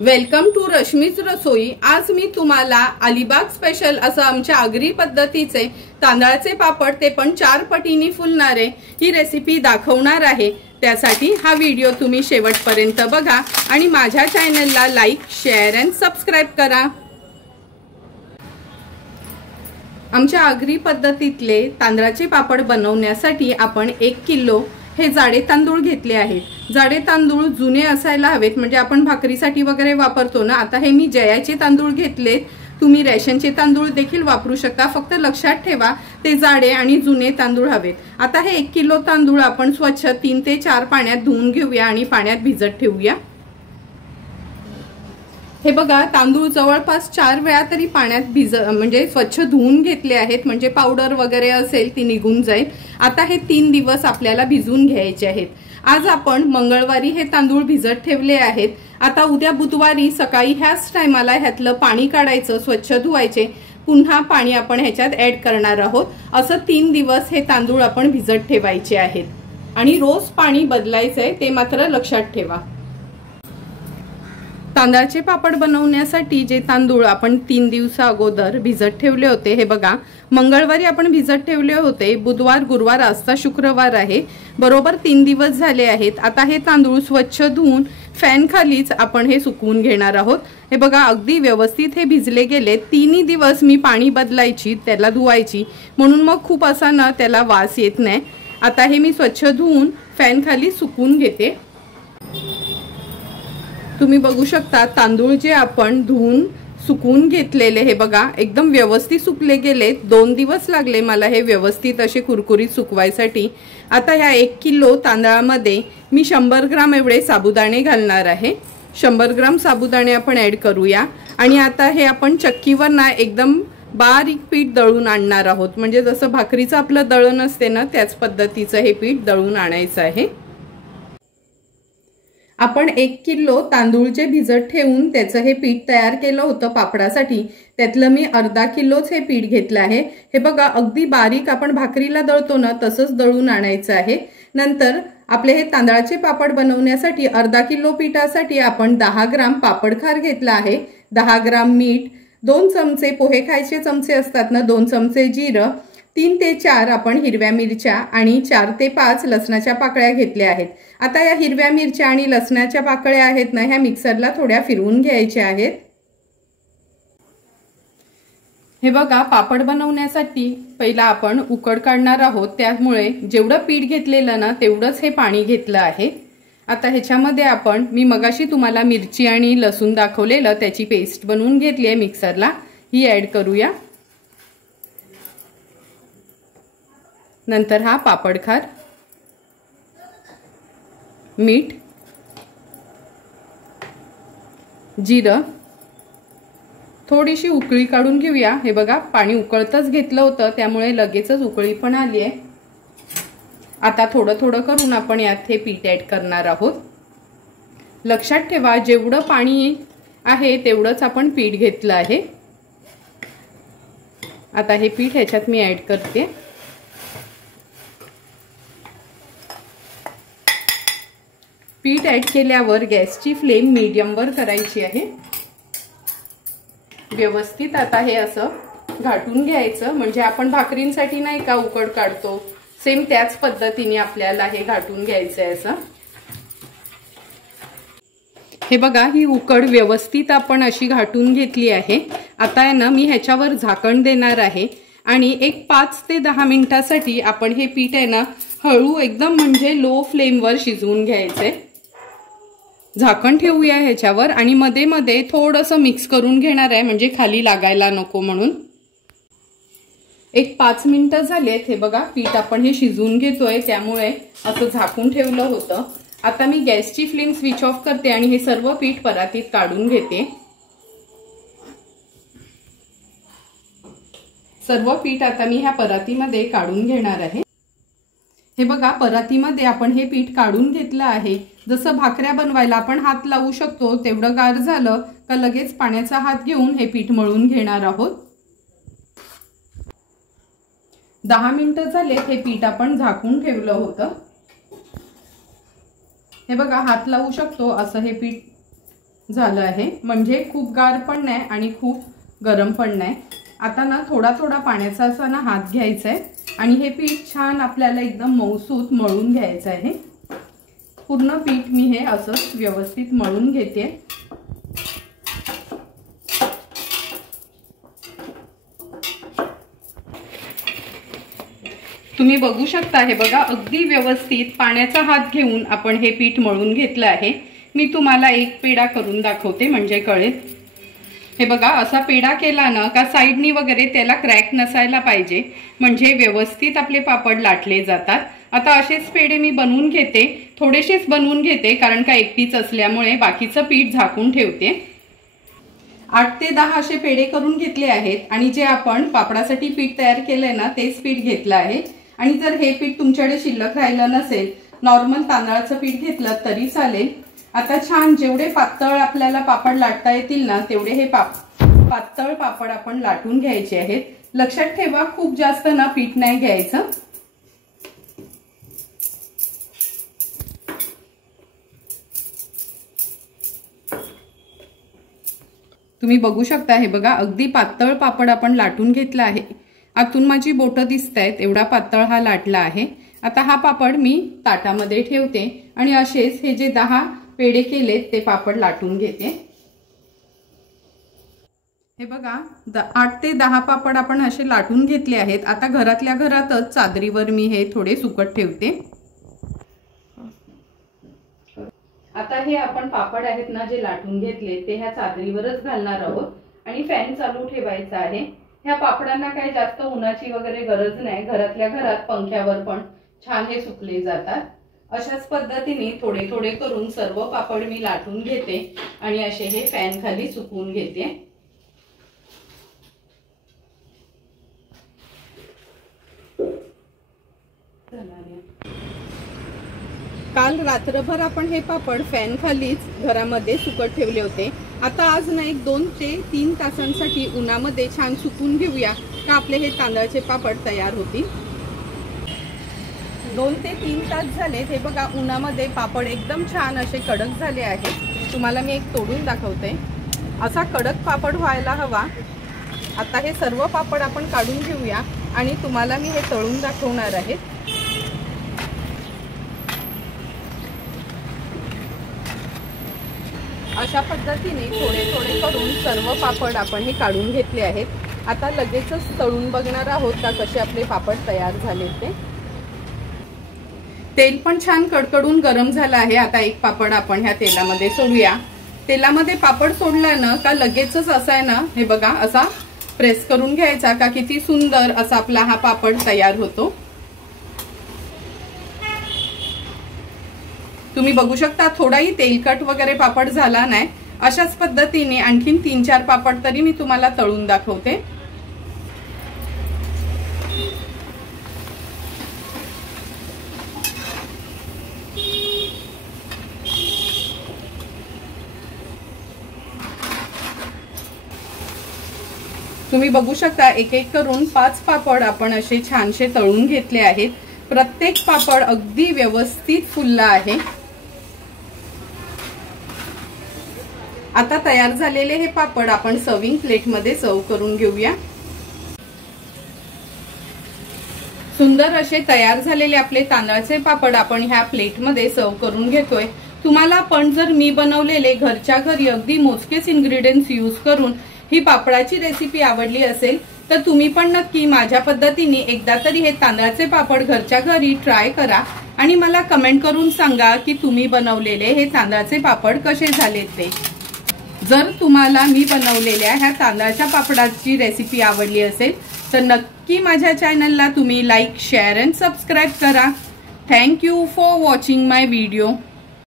Welcome to रश्मीच रसोई। आज मी तुम्हाला Alibag special असं आमच्या आगरी पद्धतीचे तांदळाचे पापड ते पण 4 पटीने फुलणारे ही रेसिपी दाखवणार आहे। त्यासाठी हा व्हिडिओ तुम्ही शेवटपर्यंत बघा आणि माझ्या चॅनलला लाईक, शेअर अँड सबस्क्राइब करा। आमच्या आगरी पद्धतीतले तांदळाचे पापड बनवण्यासाठी आपण 1 किलो हे जाडे तांदूळ घेतले आहेत। जाडे तांदूळ जुने असायला हवेत, म्हणजे आपण भाकरीसाठी वगैरे वापरतो ना। आता हे मी जयाचे तांदूळ घेतलेत, तुम्ही रेशनचे तांदूळ देखील वापरू शकता। फक्त लक्षात ठेवा ते जाडे आणि जुने तांदूळ हवेत। आता हे 1 किलो तांदूळ आपण स्वच्छ 3 ते 4 पाण्यात धुवून घेऊया आणि पाण्यात भिजत ठेवूया। हे बघा, तांदूळ जवळपास 4 वेळा तरी पाण्यात म्हणजे स्वच्छ धुवून घेतले आहेत, म्हणजे पावडर वगैरे असेल ती निघून जाईल। आता हे 3 दिवस आपल्याला भिजवून घ्यायचे आहेत। आज आपण मंगळवारी हे तांदूळ भिजत ठेवले आहेत। आता उद्या बुधवारी सकाळी ह्याच टायमाला ह्यातलं पाणी काढायचं, स्वच्छ धुवायचे, पुन्हा पाणी आपण ह्याच्यात ऍड करणार आहोत। असं 3 दिवस हे तांदूळ आपण भिजत ठेवायचे आहेत आणि रोज पाणी बदलायचंय, ते मात्र लक्षात ठेवा। तांदळाचे पापड बनवण्यासाठी जे तांदूळ आपण 3 दिवसा अगोदर भिजत ठेवले होते, हे बघा, मंगळवारी आपण भिजत ठेवले होते, बुधवार, गुरुवार, आजचा शुक्रवार आहे, बरोबर 3 दिवस झाले आहेत। आता हे तांदूळ स्वच्छ धुवून फॅन खालीच आपण हे सुकवून घेणार आहोत। हे बघा, अगदी व्यवस्थित हे भिजले गेले। 3 दिवस मी पाणी बदलायची, त्याला धुवायची, म्हणून मग खूप असा ना त्याला वास येत नाही। आता हे मी स्वच्छ धुवून फॅन खाली सुकवून घेते। तुम्ही बघू शकता तांदूळ जे आपण धुवून सुकवून घेतलेले, हे बघा एकदम व्यवस्थित सुकले गेले। 2 दिवस लागले मला हे व्यवस्थित असे कुरकुरीत सुकवायसाठी। आता ह्या 1 किलो तांदळामध्ये मी 100 ग्राम एवढे साबुदाणे घालणार आहे। 100 ग्राम साबुदाणे आपण ऍड करूया आणि आता हे आपण चक्कीवर ना एकदम बारीक पीठ दळून आणणार आहोत, म्हणजे जसं भाकरीचं आपलं दळण असते ना त्याच पद्धतीचं हे पीठ दळून आणायचं आहे। आपण 1 किलो तांदूळ जे भिजत ठेवून त्याचं हे पीठ तयार केलं होतं पापडासाठी, त्यातलं मी अर्धा किलोच हे पीठ घेतलं आहे। हे बघा, अगदी बारीक आपण भाकरीला दळतो ना तसंच दळून आणायचं आहे। नंतर आपले हे तांदळाचे पापड बनवण्यासाठी अर्धा किलो पिठासाठी आपण 10 ग्राम पापडखार घेतला आहे, 10 ग्राम मीठ, 2 चमचे पोहे खायचे चमचे असतात ना, 2 चमचे जिरं, 3 ते 4 आपण हिरव्या मिरच्या आणि 4 ते 5 लसणाच्या पाकळ्या घेतल्या आहेत। आता या हिरव्या मिरच्या आणि लसणाच्या पाकळ्या आहेत ना, ह्या मिक्सरला थोड्या फिरवून घ्यायच्या आहेत। हे बघा, पापड बनवण्यासाठी पहिला आपण उकड काढणार आहोत, त्यामुळे जेवढं पीठ घेतलेलं ना तेवढंच हे पाणी घेतलं आहे। आता ह्याच्यामध्ये आपण मी मगाशी तुम्हाला मिरची आणि लसूण दाखवलेलं त्याची पेस्ट बनवून घेतली आहे मिक्सरला, ही ऍड करूया। नंतर हा पापडखार, मीठ, जिरं, थोडीशी उकळी काढून घेऊया। हे बघा, पाणी उकळतच घेतलं होतं त्यामुळे लगेचच उकळी पण आली आहे। आता थोडं थोडं करून आपण यात हे पीठ ऍड करणार आहोत। लक्षात ठेवा जेवढं पाणी आहे तेवढंच आपण पीठ घेतलं आहे। आता हे पीठ ह्याच्यात मी ऍड करते। पीठ ऍड केल्यावर गॅसची फ्लेम मीडियमवर करायची आहे। व्यवस्थित आता हे असं घाटून घ्यायचं, म्हणजे आपण भाकरींसाठी नाही का उकड काढतो, सेम त्याच पद्धतीने आपल्याला हे घाटून घ्यायचंय असं। हे बघा, ही उकड व्यवस्थित आपण अशी घाटून घेतली आहे। आता आहे ना मी ह्याच्यावर झाकण देणार आहे आणि एक 5 ते 10 मिनिटासाठी आपण हे पीठ आहे ना हळू एकदम म्हणजे लो फ्लेमवर शिजवून घ्यायचंय। झाकण ठेवूया ह्याच्यावर आणि मध्ये मध्ये थोडंसं मिक्स करून घेणार आहे, म्हणजे खाली लागायला नको म्हणून। एक 5 मिनिटं झालेत, हे बघा पीठ आपण हे शिजवून घेतोय त्यामुळे असं झाकून ठेवलं होतं। आता मी गॅसची फ्लेम स्विच ऑफ करते आणि हे सर्व पीठ परातीत काढून घेते। सर्व पीठ आता मी ह्या परातीमध्ये काढून घेणार आहे। हे बघा, परातीमध्ये आपण हे पीठ काढून घेतलं आहे। जसं भाकऱ्या बनवायला आपण हात लावू शकतो तेवढं गार झालं का लगेच पाण्याचा हात घेऊन हे पीठ मळून घेणार आहोत। 10 मिनिटं झाले, हे पीठ आपण झाकून ठेवलं होतं। हे बघा, हात लावू शकतो असं हे पीठ झालं आहे, म्हणजे खूप गार पण नाही आणि खूप गरम पण नाही। आता ना थोडा थोडा पाण्याचा असा ना हात घ्यायचा आहे आणि हे पीठ छान आपल्याला एकदम मऊसूत मळून घ्यायचं आहे। पूर्ण पीठ मी हे असंच व्यवस्थित मळून घेते। तुम्ही बघू शकता, हे बघा अगदी व्यवस्थित पाण्याचा हात घेऊन आपण हे पीठ मळून घेतलं आहे। मी तुम्हाला एक पेढा करून दाखवते म्हणजे कळेल। हे बघा असा पेढा केला ना का साइडनी वगैरे त्याला क्रॅक नसायला पाहिजे, म्हणजे व्यवस्थित आपले पापड लाटले जातात। आता असेच पेढे मी बनवून घेते, थोडेसेच बनवून घेते कारण का एकटीच असल्यामुळे बाकीचं पीठ झाकून ठेवते। 8 ते 10 असे पेढे करून घेतले आहेत आणि जे आपण पापडासाठी पीठ तयार केलंय ना तेच पीठ घेतलं आहे। आणि जर हे पीठ तुमच्याकडे शिल्लक राहिलं नसेल, नॉर्मल तांदळाचं पीठ घेतलं तरी चालेल। आता छान जेवढे पातळ आपल्याला पापड लाटता येतील ना तेवढे हे पातळ पापड आपण लाटून घ्यायचे आहेत। लक्षात ठेवा खूप जास्त ना पीठ नाही घ्यायचं। तुम्ही बघू शकता, हे बघा अगदी पातळ पापड आपण लाटून घेतला आहे। आतून माझी बोटं दिसतायत एवढा पातळ हा लाटला आहे। आता हा पापड मी ताटामध्ये ठेवते आणि असेच हे जे 10 पेढे केलेत ते पापड लाटून घेते। हे बघा 8 ते 10 पापड आपण असे लाटून घेतले आहेत। आता घरातल्या घरातच चादरीवर मी हे थोडे सुकट ठेवते। आता हे आपण पापड आहेत ना जे लाटून घेतले ते ह्या चादरीवरच घालणार आहोत आणि फॅन चालू ठेवायचा आहे। ह्या पापडांना काही जास्त उन्हाची वगैरे गरज नाही, घरातल्या घरात पंख्यावर पण छान हे सुकले जातात। अशाच पद्धतीने थोडे थोडे करून सर्व पापड मी लाटून घेते आणि असे हे फॅन खाली सुकवून घेते। काल रात्रभर आपण हे पापड फॅन खालीच घरामध्ये सुकत ठेवले होते। आता आज ना 1-2 ते 3 तासांसाठी उन्हामध्ये छान सुकून घेऊया का आपले हे तांदळाचे पापड तयार होतील। 2 ते 3 तास झाले। हे बघा उन्हामध्ये पापड एकदम छान असे कडक झाले आहेत। तुम्हाला मी एक तोडून दाखवते, असा कडक पापड व्हायला हवा। आता हे सर्व पापड आपण काढून घेऊया आणि तुम्हाला मी हे तळून दाखवणार आहे। अशा पद्धतीने थोडे थोडे करून सर्व पापड आपण हे काढून घेतले आहेत। आता लगेचच तळून बघणार आहोत का कसे आपले पापड तयार झाले ते। तेल पण छान कडकडून गरम झालं आहे। आता एक पापड आपण ह्या तेलामध्ये सोडूया। तेलामध्ये पापड सोडला ना का लगेचच असा आहे ना, हे बघा असा प्रेस करून घ्यायचा का किती सुंदर असा आपला हा पापड तयार होतो। तुम्ही बघू शकता थोडाही तेलकट वगैरे पापड झाला नाही। अशाच पद्धतीने आणखीन 3-4 पापड तरी मी तुम्हाला तळून दाखवते। तुम्ही बघू शकता एक एक करून 5 पापड आपण असे छानसे तळून घेतले आहेत। प्रत्येक पापड अगदी व्यवस्थित फुलला आहे। आता तयार झालेले हे पापड आपण सर्विंग प्लेट मध्ये सर्व करून घेऊया। सुंदर असे तयार झालेले आपले तांदळाचे पापड आपण ह्या प्लेट मध्ये सर्व करून घेतोय। तुम्हाला पण जर मी बनवलेले घरच्या घरी अगदी मोजकेच इन्ग्रेडियंट्स यूज करून ही पापडाची रेसिपी आवडली असेल तर तुम्ही पण नक्की माझ्या पद्धतीने एकदा तरी हे तांदळाचे पापड घरच्या घरी ट्राय करा आणि मला कमेंट करून सांगा की तुम्ही बनवलेले हे तांदळाचे पापड कसे झाले ते। जर तुम्हाला मी बनवलेल्या ह्या तांदळाच्या पापडाची रेसिपी आवडली असेल तर नक्की माझ्या चॅनलला तुम्ही लाईक, शेअर अँड सबस्क्राइब करा। Thank you for watching my video.